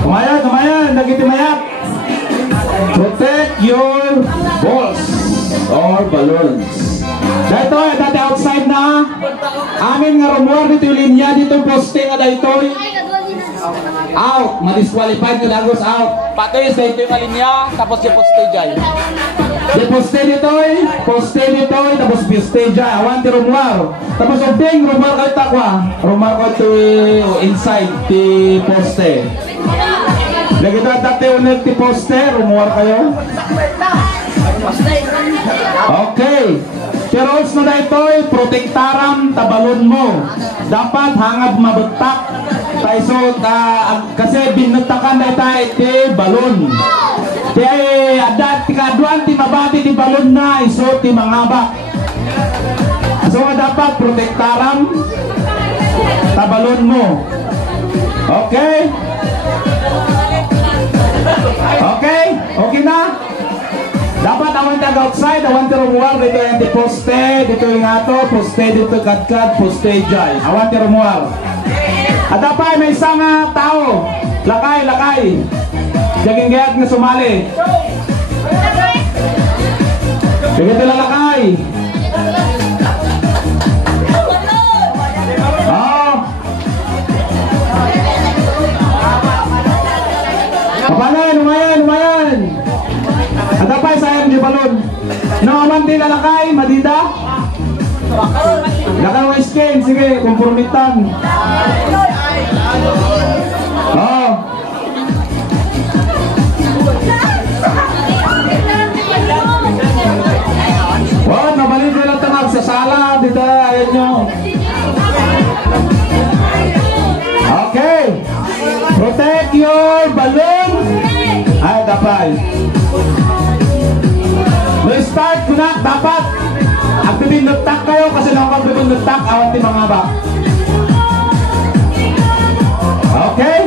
Kumayan, kumayan, nagitimayak. Protect your balls or balloons. Dito, dati outside na. Amin nga rumuar dito yung linya, dito poste nga dito. Out, ma-disqualified ka dagos out. Patis, dito yung linya, tapos yung poste dyan. Di poste dito, tapos poste dyan. Awan ti rumuar. Tapos obeng, rumuar ka takwa. Rumuar ko to inside ti poste. Lagi ito dati ulit ti poste, rumuar kayo. Okay. Pero na na ito, protektaram tabalon mo. Dapat hangad mabagtak. So, kasi binutakan na ito balon. Kaya adat ti kaduan ti mabati ti balon na iso ti mangabak. So dapat protektaram tabalon mo. Okay? Okay? Okay na? Dapat awan tag outside, awan ti rumuar dito yung poste, dito yung ato, poste dito kadkad, poste jay. Awan ti rumuar. At dapat may isang tao. Lakay, lakay. Jaging gayat nga sumali. Sige tila lakay. Oh. Kapanayan, umayan, umayan. At dapat sayang di balon. No, aman tila lakay, madida. Lakay wa skin, sige, kompromitan. Oh. Wow, nabalik ko lang tanag sa sala. Dito, ayun nyo. Okay. Protect your balloon. Ay, dapat. May start ko na. Dapat. Ang bibindutak kayo kasi lang pag bibindutak, awan ti mga ba. Okay.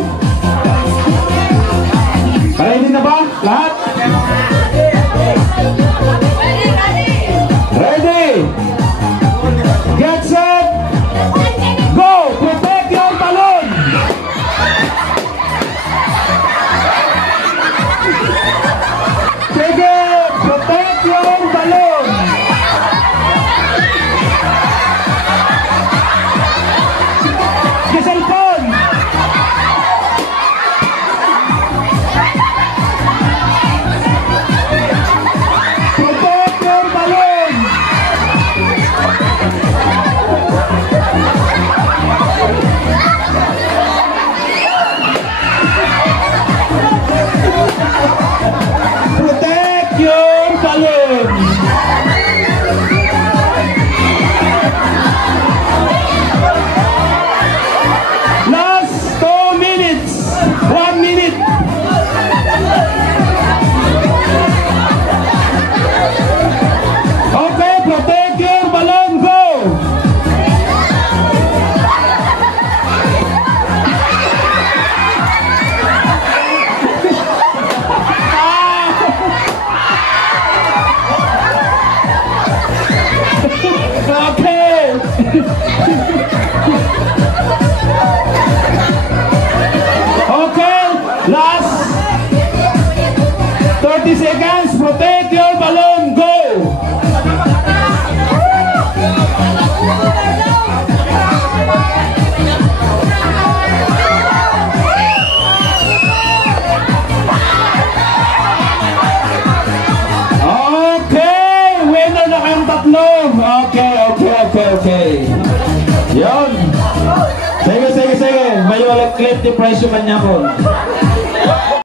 Ready na ba? Lahat? Ready? Get set! Go! Protect your balloon! Sige! Protect your balloon! Ke cellphone! Protect your balloon! Protect your balloon! Last 2 minutes! 1 minute! Okay, protect your balloon, go! Okay! Okay, last 30 seconds, protect your balloon, go! Okay, winner na kayong tatlo. Okay. Yun. Sige. May walang clip di presyo man niya ko.